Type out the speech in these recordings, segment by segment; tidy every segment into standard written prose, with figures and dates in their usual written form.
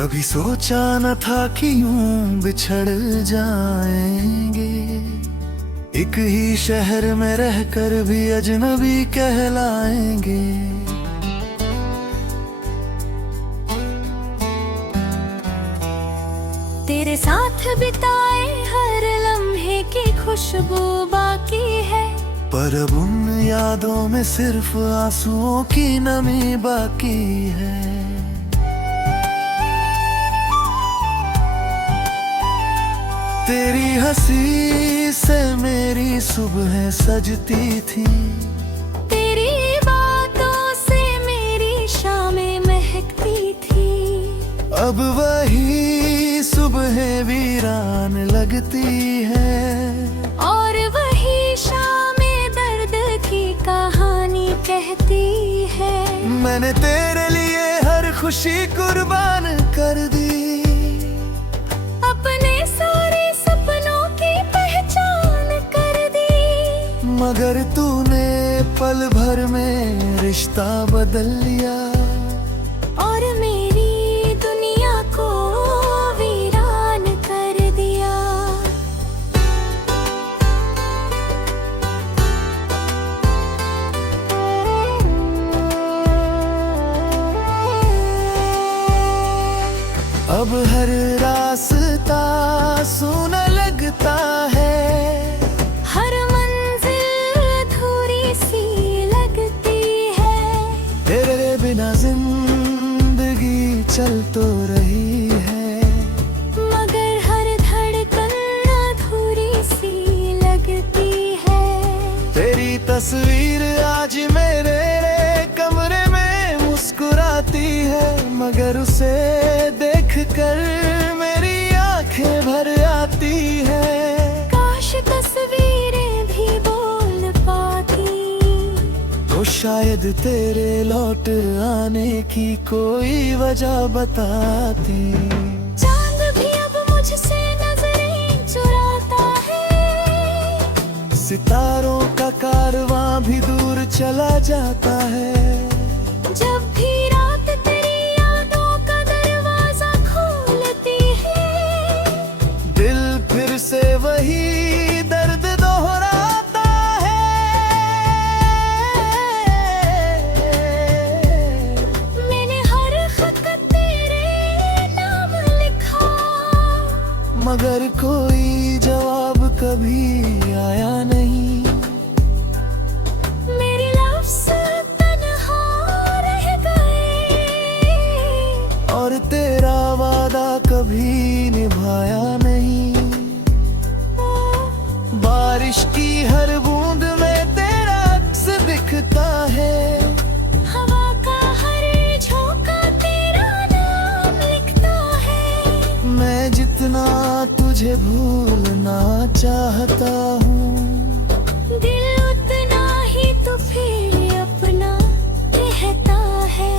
कभी सोचा न था कि यूं बिछड़ जाएंगे, एक ही शहर में रहकर भी अजनबी कहलाएंगे। तेरे साथ बिताए हर लम्हे की खुशबू बाकी है, पर अब उन यादों में सिर्फ आंसुओं की नमी बाकी है। तेरी हंसी से मेरी सुबह सजती थी, तेरी बातों से मेरी शामें महकती थी। अब वही सुबह वीरान लगती है, और वही शामें दर्द की कहानी कहती है। मैंने तेरे लिए हर खुशी कुर्बान कर दी, मगर तूने पल भर में रिश्ता बदल लिया, और मेरी दुनिया को वीरान कर दिया। अब हर रास्ता सूना लगता है, बिना जिंदगी चल तो रही है, मगर हर धड़कन अधूरी सी लगती है। तेरी तस्वीर आज मेरे कमरे में मुस्कुराती है, मगर उसे देखकर मेरी आंखें भर आती है। काश तस्वीरें भी बोल पाती, तो शायद तेरे लौट आने की कोई वजह बताती। चांद भी अब मुझसे नजरें चुराता है, सितारों का कारवां भी दूर चला जाता है। जब भी रात तेरी यादों का दरवाजा खोलती है, दिल फिर से वही दर्द दोहराता है। मैंने हर खत तेरे नाम लिखा, मगर कोई जवाब कभी आया नहीं। मेरे लफ्ज़ तन्हा रह गए, और तेरा वादा कभी निभाया नहीं। बारिश की हर बूंद में तेरा अक्स दिखता है, हवा का हर झोंका तेरा नाम लिखता है। मैं जितना तुझे भूलना चाहता हूँ, दिल उतना ही तो फिर अपना कहता है।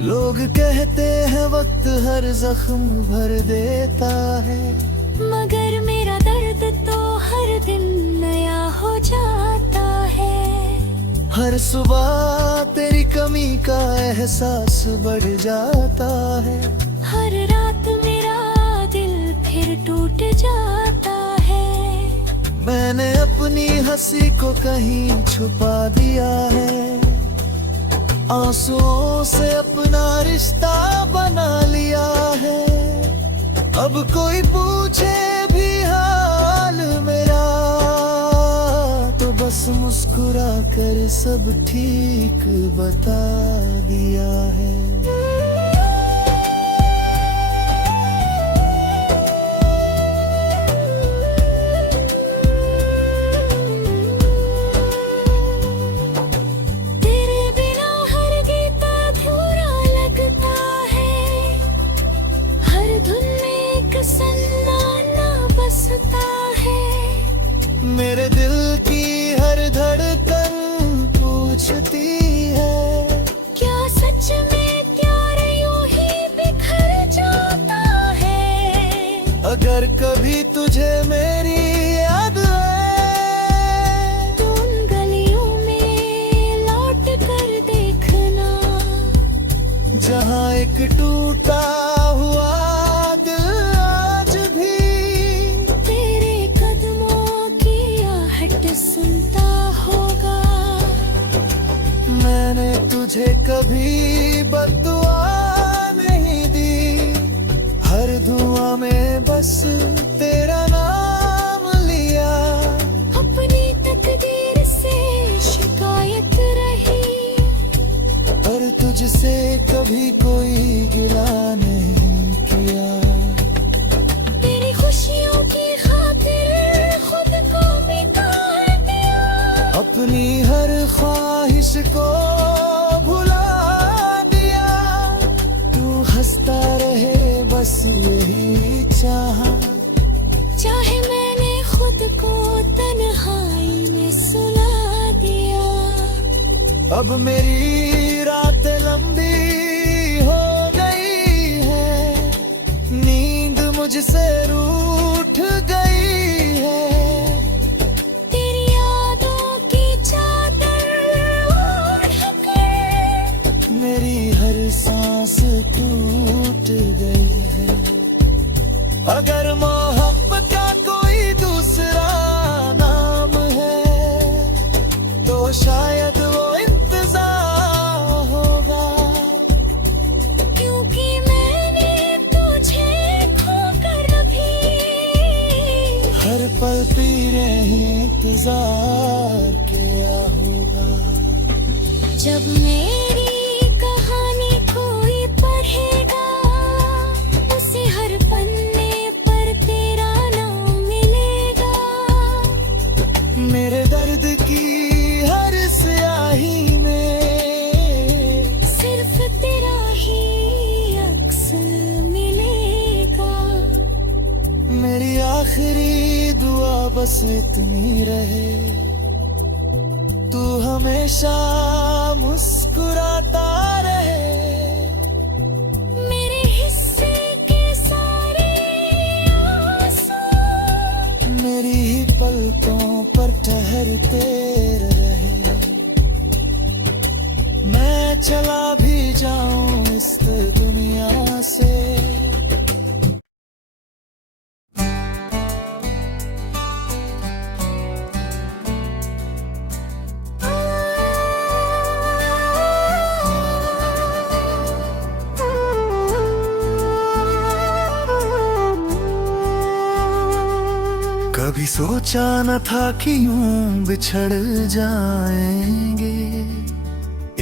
लोग कहते हैं वक्त हर जख्म भर देता है, मगर मेरा दर्द तो हर दिन नया हो जाता है। हर सुबह तेरी कमी का एहसास बढ़ जाता है, हर रात मेरा दिल फिर टूट जाता है। मैंने अपनी हंसी को कहीं छुपा दिया है, आंसुओं से अपना रिश्ता बना लिया है। अब कोई पूछे भी हाल मेरा, तो बस मुस्कुरा कर सब ठीक बता दिया है। मेरे दिल की हर धड़कन पूछती है, क्या सच में प्यार यूं ही बिखर जाता है? अगर कभी तुझे मेरे मुझे कभी बद्दुआ नहीं दी, हर दुआ में बस तेरा नाम लिया। अपनी तकदीर से शिकायत रही, पर तुझसे कभी कोई गिला नहीं किया। तेरी खुशियों की खातिर खुद को मिटा दिया, अपनी हर ख्वाहिश को भुला दिया। तू हंसता रहे बस यही चाहा, चाहे मैंने खुद को तन्हाई में सुला दिया। अब मेरी रात लंबी हो गई है, नींद मुझसे रूठ गई है। तेरी यादों की चादर ओढ़ कर मेरी हर सांस टूट गई है। अगर मोहब्बत का कोई दूसरा नाम है तो शायद वो इंतजार होगा, क्योंकि मैंने तुझे खोकर भी हर पल पी रहे इंतजार क्या होगा। जब मेरी कहानी कोई पढ़ेगा, उसे हर पन्ने पर तेरा नाम मिलेगा। मेरे दर्द की हर स्याही में सिर्फ तेरा ही अक्स मिलेगा। मेरी आखिरी दुआ बस इतनी रहे, तू हमेशा मुस्कुराता रहे। मेरे हिस्से के सारे आंसू मेरी ही पलकों पर ठहरते रहे। मैं चला भी जाऊं इस दुनिया से, कभी सोचा न था कि यूं बिछड़ जाएंगे।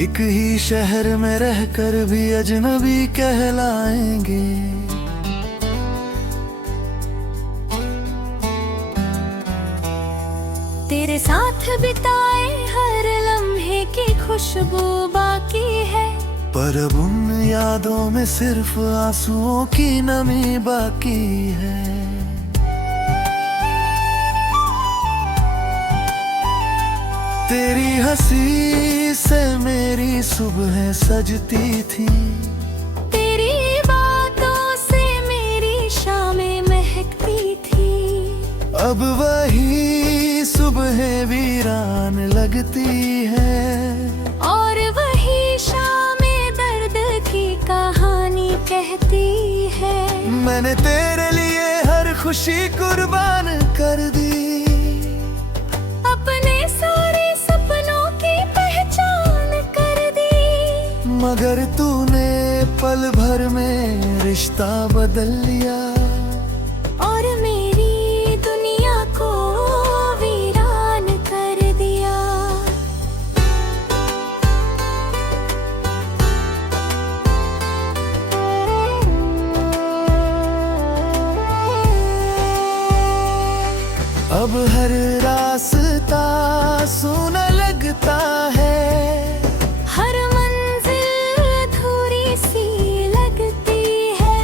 एक ही शहर में रहकर भी अजनबी कहलाएंगे। तेरे साथ बिताए हर लम्हे की खुशबू बाकी है, पर अब उन यादों में सिर्फ आंसुओं की नमी बाकी है। तेरी हंसी से मेरी सुबह सजती थी, तेरी बातों से मेरी शामें महकती थी। अब वही सुबह वीरान लगती है, और वही शामें दर्द की कहानी कहती है। मैंने तेरे लिए हर खुशी कुर्बान कर दी, अपने सारे सपनों की पहचान कर दी। मगर तूने पल भर में रिश्ता बदल लिया, और मेरी दुनिया को वीरान कर दिया। अब हर रास्ता सूना लगता है, हर मंजिल अधूरी सी लगती है।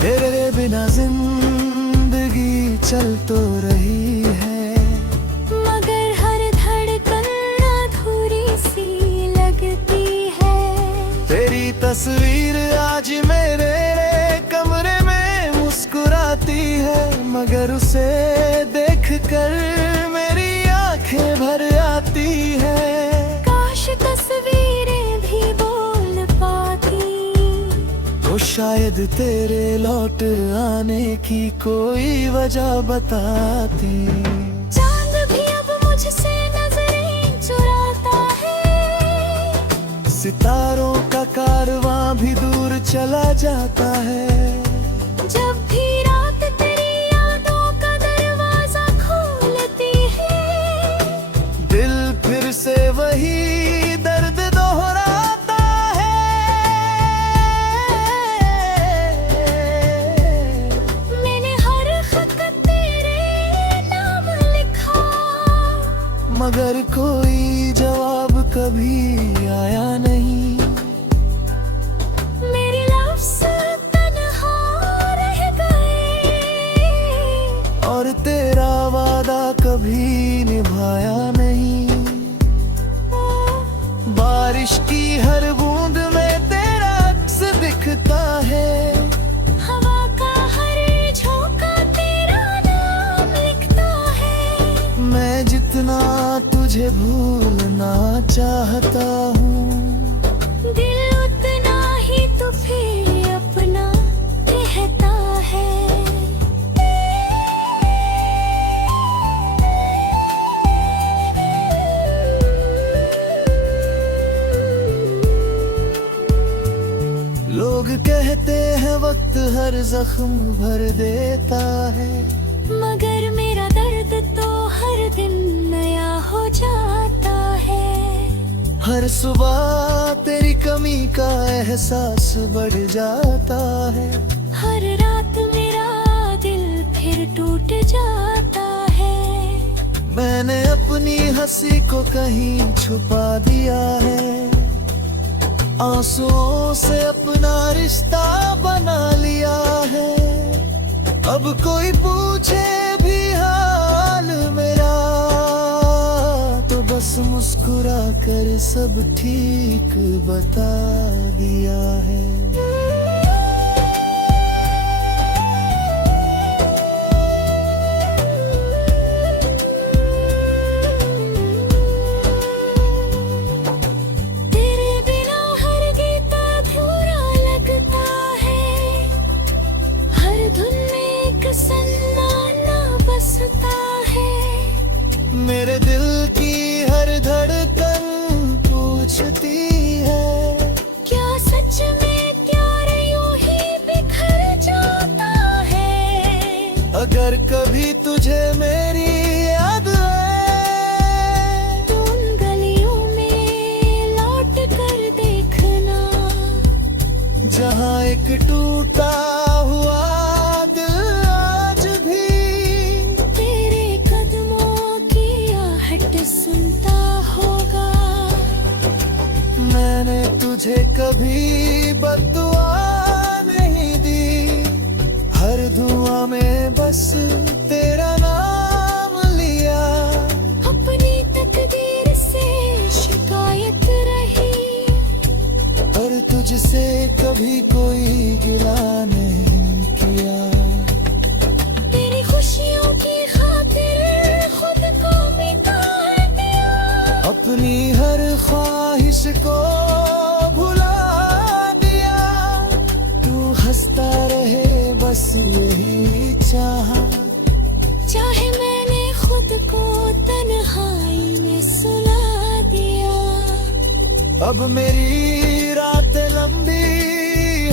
तेरे बिना जिंदगी चल तो रही है, मगर हर धड़कन अधूरी सी लगती है। तेरी तस्वीर आज मेरे कमरे में मुस्कुराती है, मगर उसे देख कर मेरी आंखें भर आती है। काश तस्वीरें भी बोल पाती, तो शायद तेरे लौट आने की कोई वजह बताती। चांद भी अब मुझसे नजरें चुराता है, सितारों का कारवां भी दूर चला जाता है। जब भी रात तेरी यादों का दरवाजा खोलती है, दिल फिर से वही दर्द दोहराता है। मैंने हर खत तेरे नाम लिखा, मगर कोई जवाब कभी आया नहीं। मेरे लफ्ज़ तन्हा रह गए, और तेरा वादा कभी निभाया नहीं। बारिश की हर बूंद में तेरा अक्स दिखता है। हवा का हर झोंका तेरा नाम लिखता है। मैं जितना तुझे भूलना चाहता हूँ, दिल उतना ही तो फिर अपना कहता है। लोग कहते हैं वक्त हर जख्म भर देता है, मगर मेरा दर्द तो हर दिन नया हो जाता है। हर सुबह तेरी कमी का एहसास बढ़ जाता है। हर रात मेरा दिल फिर टूट जाता है। मैंने अपनी हंसी को कहीं छुपा दिया है, आंसुओं से अपना रिश्ता बना लिया है। अब कोई पूछे भी हाल मेरा, तो बस मुस्कुरा कर सब ठीक बता दिया है। तेरे बिना हर गीत अधूरा लगता है, हर धुन में एक सन्नाटा बसता है। मेरे दिल की हर धड़कन पूछती है, क्या सच में प्यार यूं ही बिखर जाता है? अगर कभी तुझे मेरी याद आए, तो उन गलियों में लौट कर देखना, जहाँ एक टूटा हुआ दिल आज भी तेरे कदमों की आहट सुनता होगा। मैंने तुझे कभी बद्दुआ नहीं दी, हर दुआ में बस तेरा नाम लिया। अपनी तकदीर से शिकायत रही, पर तुझसे कभी कोई गिला नहीं किया। तेरी खुशियों की खातिर खुद को मिटा दिया। अपनी हर ख्वाहिश को भुला दिया। तू हंसता रहे बस यही चाहा, चाहे मैंने खुद को तन्हाई में सुला दिया। अब मेरी रात लंबी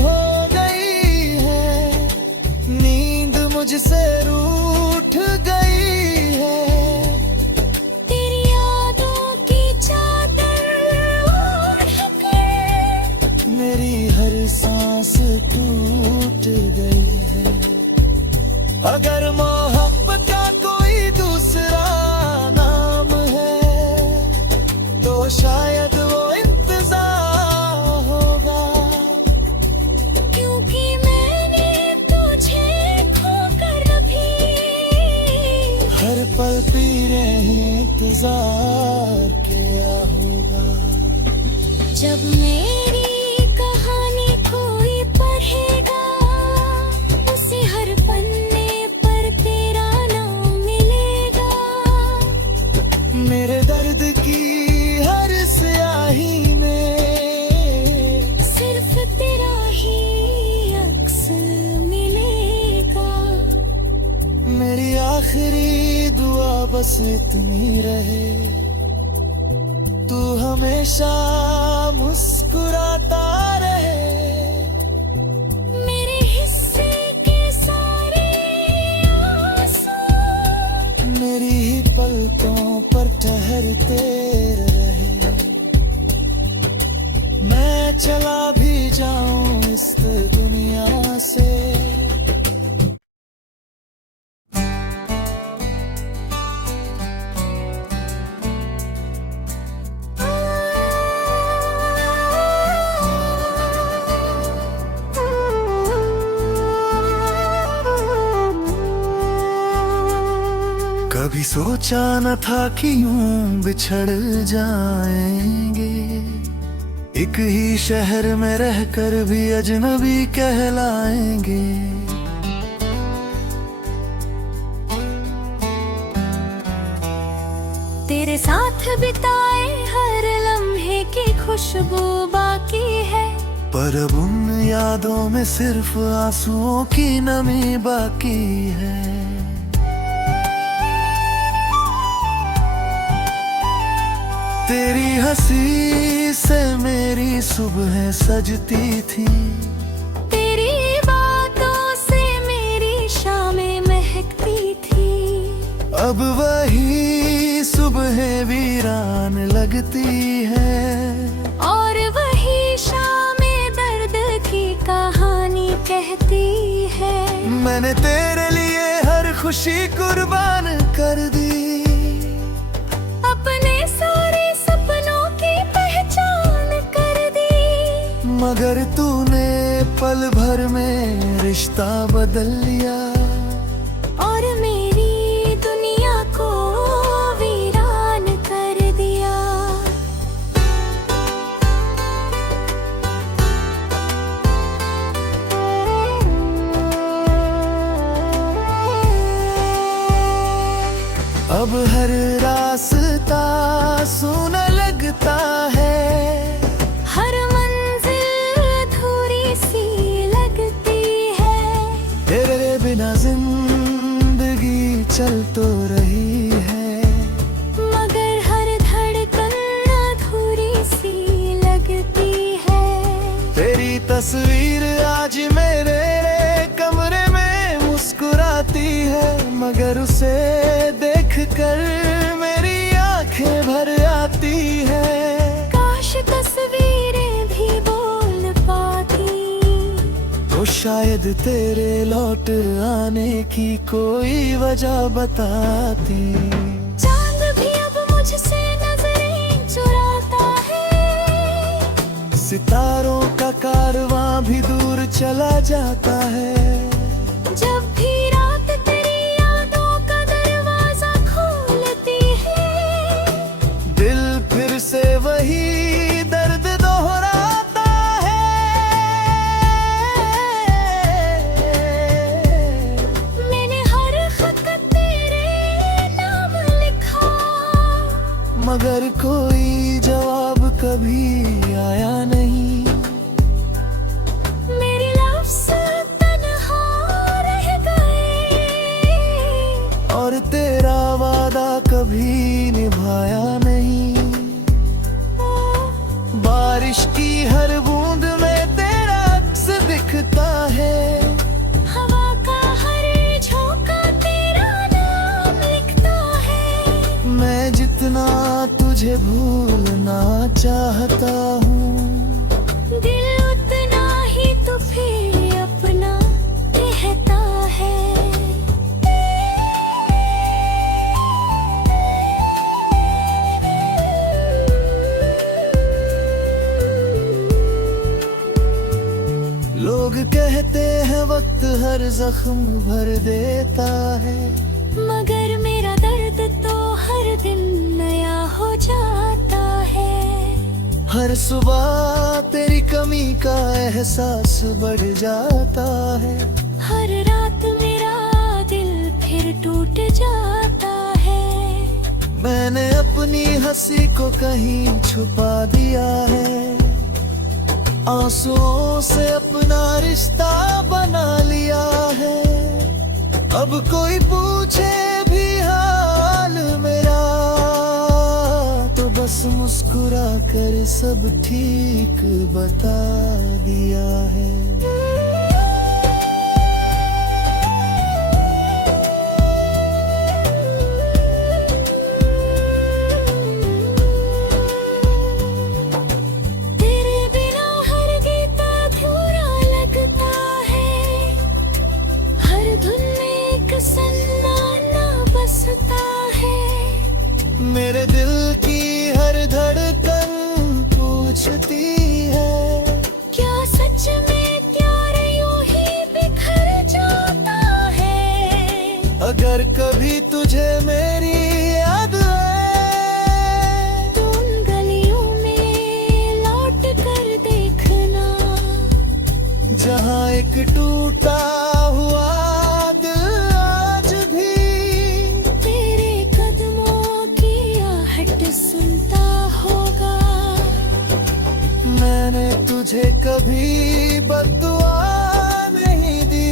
हो गई है, नींद मुझसे रूठ गई है। तेरी यादों की चादर ओढ़ कर मेरी हर सांस टूट गई है। अगर मोहब्बत का कोई दूसरा नाम है, तो शायद वो इंतजार होगा। क्योंकि मैंने तुझे खोकर भी हर पल पी रहे इंतजार क्या होगा। जब मेरी कहानी कोई पढ़ेगा, उसे हर पन्ने पर तेरा नाम मिलेगा। मेरे दर्द की हर स्याही में सिर्फ तेरा ही अक्स मिलेगा। मेरी आखिरी दुआ बस इतनी रहे, तू हमेशा मुस्कुरा मुस्कुराता रहे। मेरे हिस्से के सारे आंसू मेरी ही पलकों पर ठहरते रहे। मैं चला भी जाऊं इस दुनिया से। कभी सोचा न था कि यूं बिछड़ जाएंगे। एक ही शहर में रहकर भी अजनबी कहलाएंगे। तेरे साथ बिताए हर लम्हे की खुशबू बाकी है, पर अब उन यादों में सिर्फ आंसुओं की नमी बाकी है। तेरी हंसी से मेरी सुबह सजती थी। तेरी बातों से मेरी शामें महकती थी। अब वही सुबह वीरान लगती है, और वही शामें दर्द की कहानी कहती है। मैंने तेरे लिए हर खुशी कुर्बान कर दी। अपने सारे सपनों की पहचान कर दी, मगर तूने पल भर में रिश्ता बदल लिया। और मेरी दुनिया को वीरान कर दिया। अब हर रास्ता सूना लगता है। हर मंजिल अधूरी सी लगती है। तेरे बिना जिंदगी चल तो रही है, मगर हर धड़कन अधूरी सी लगती है। तेरी तस्वीर आज मेरे कमरे में मुस्कुराती है, मगर उसे देख कर मेरी आंखें भर आती है। काश तस्वीरें भी बोल पाती, तो शायद तेरे लौट आने की कोई वजह बताती। चांद भी अब मुझसे नजरें चुराता है। सितारों का कारवां भी दूर चला जाता है। जब भी रात तेरी यादों का दरवाजा खोलती है, दिल फिर से वही दर्द दोहराता है। मैंने हर खत तेरे नाम लिखा, मगर कोई जवाब कभी आया नहीं। मेरे लफ्ज़ तन्हा रह गए, और तेरा वादा कभी निभाया नहीं। बारिश की हर बूंद में तेरा अक्स दिखता है। हवा का हर झोंका तेरा नाम लिखता है। मैं जितना तुझे भूलना चाहता हूँ, दिल उतना ही तो फिर अपना कहता है। लोग कहते हैं वक्त हर जख्म भर देता है, मगर मेरा दर्द तो हर दिन नया हो जाता है। हर सुबह तेरी कमी का एहसास बढ़ जाता है। हर रात मेरा दिल फिर टूट जाता है। मैंने अपनी हंसी को कहीं छुपा दिया है। आंसुओं से अपना रिश्ता बना लिया है। अब कोई पूछे भी हाल मेरा, तो बस मुस्कुरा कर सब ठीक बता दिया है। तेरे बिना हर गीत अधूरा लगता है, हर धुन में एक सन्नाटा बसता है। मेरे दिल की हर धड़कन पूछती है, क्या सच में प्यार यूं ही बिखर जाता है? अगर कभी तुझे मेरी याद आए तो उन गलियों में लौट कर देखना, जहाँ एक टूटा हुआ दिल आज भी तेरे कदमों की आहट सुनता होगा। मैंने तुझे कभी बद्दुआ नहीं दी,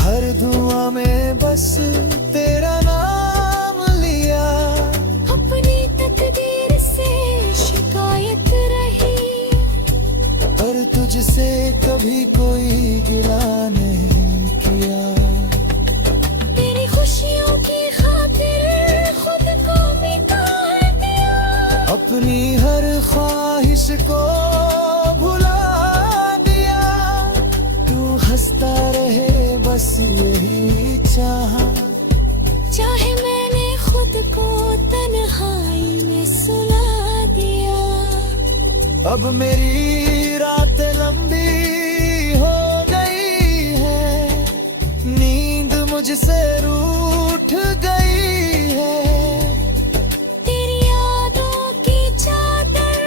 हर दुआ में बस तेरा नाम लिया। अपनी तकदीर से शिकायत रही, पर तुझसे कभी कोई गिला नहीं किया। तेरी खुशियों की खातिर खुद को मिटा दिया। अपनी हर ख्वाहिश को भुला दिया। तू हंसता रहे बस यही चाहा। चाहे मैंने खुद को तन्हाई में सुला दिया। अब मेरी रात लंबी हो गई है, नींद मुझसे रूठ गई है। तेरी यादों की चादर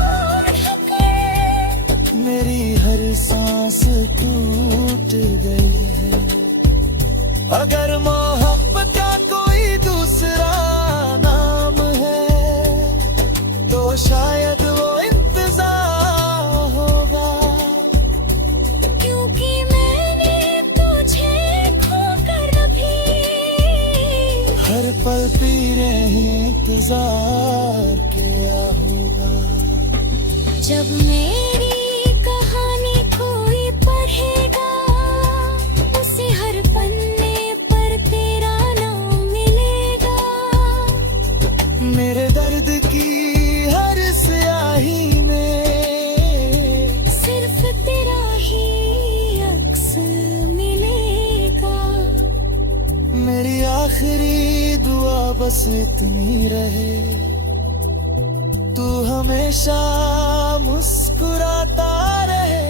ओढ़ कर मेरी हर सांस टूट गई है। अगर मोहब्बत का कोई दूसरा नाम है, तो शायद वो इंतजार होगा। क्योंकि मैंने तुझे खोकर भी हर पल पी रहे इंतजार क्या होगा। जब मेरी कहानी कोई पढ़ेगा, उसे हर पन्ने पर तेरा नाम मिलेगा। मेरे दर्द की हर स्याही में सिर्फ तेरा ही अक्स मिलेगा। मेरी आखिरी दुआ बस इतनी रहे, तू हमेशा मुस्कुराता रहे।